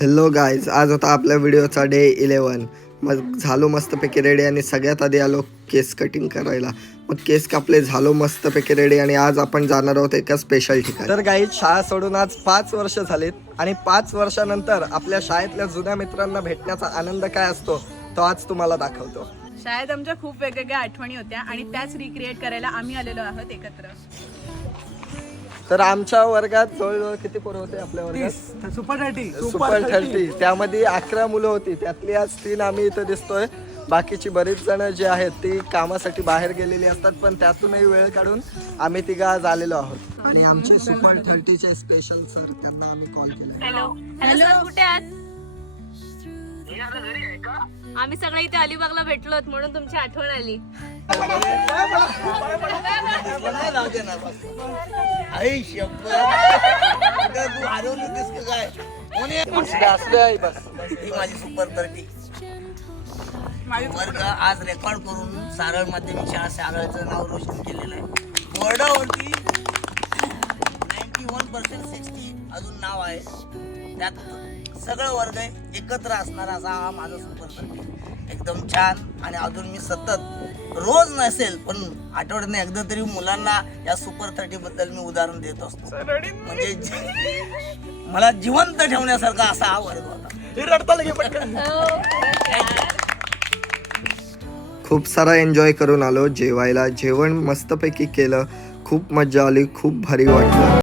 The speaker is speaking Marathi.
हॅलो गाईज, आज होता आपल्या व्हिडिओचा डे 11. मग झालो मस्तपैकी रेडी आणि सगळ्यात आधी आलो केस कटिंग करायला. मग केस कापले, झालो मस्तपैकी रेडी आणि आज आपण जाणार आहोत एका स्पेशल ठिकाणी. तर गाईज, शाळा सोडून आज 5 वर्ष झालीत आणि 5 वर्षानंतर आपल्या शाळेतल्या जुन्या मित्रांना भेटण्याचा आनंद काय असतो तो आज तुम्हाला दाखवतो. शाळेत आमच्या खूप वेगवेगळ्या आठवणी होत्या आणि त्याच रिक्रिएट करायला आम्ही आलेलो आहोत एकत्र. तर आमच्या वर्गात जवळजवळ किती पोरं होते आपल्या वर्गात? सुपर 30. त्यामध्ये 11 मुलं होती, त्यातली आज 3 आम्ही इथं दिसतोय. बाकीची बरीच जण जी आहेत ती कामासाठी बाहेर गेलेली असतात, पण त्यातूनही वेळ काढून आम्ही तिघं आज आलेलो आहोत. आणि आमचे सुपर 30चे स्पेशल सर, त्यांना आम्ही कॉल केला. हॅलो सर, कुठे आहात? आम्ही सगळे इथे अलिबागला भेटलोत म्हणून तुमची आठवण आली. माझी सुपर 30 वर्ग आज रेकॉर्ड करून सारळ माध्यमिक शाळा सारळचं नाव रोशन केलेलं आहे. बोर्डावरती 91% 60 अजून नाव आहे. त्यात सगळं वर्ग एकत्र असणार असा हा माझा सुपर 30. एकदम छान. आणि अजून मी सतत रोज नसेल पण आठवड्याने एकदा तरी मुलांना या सुपर 30 बद्दल मी उदाहरण देत असतो. म्हणजे मला जिवंत ठेवण्यासारखा असा हा वर्ग होता. खूप सारा एन्जॉय करून आलो. जेवायला जेवण मस्तपैकी केलं, खूप मजा आली, खूप भारी वाटलं.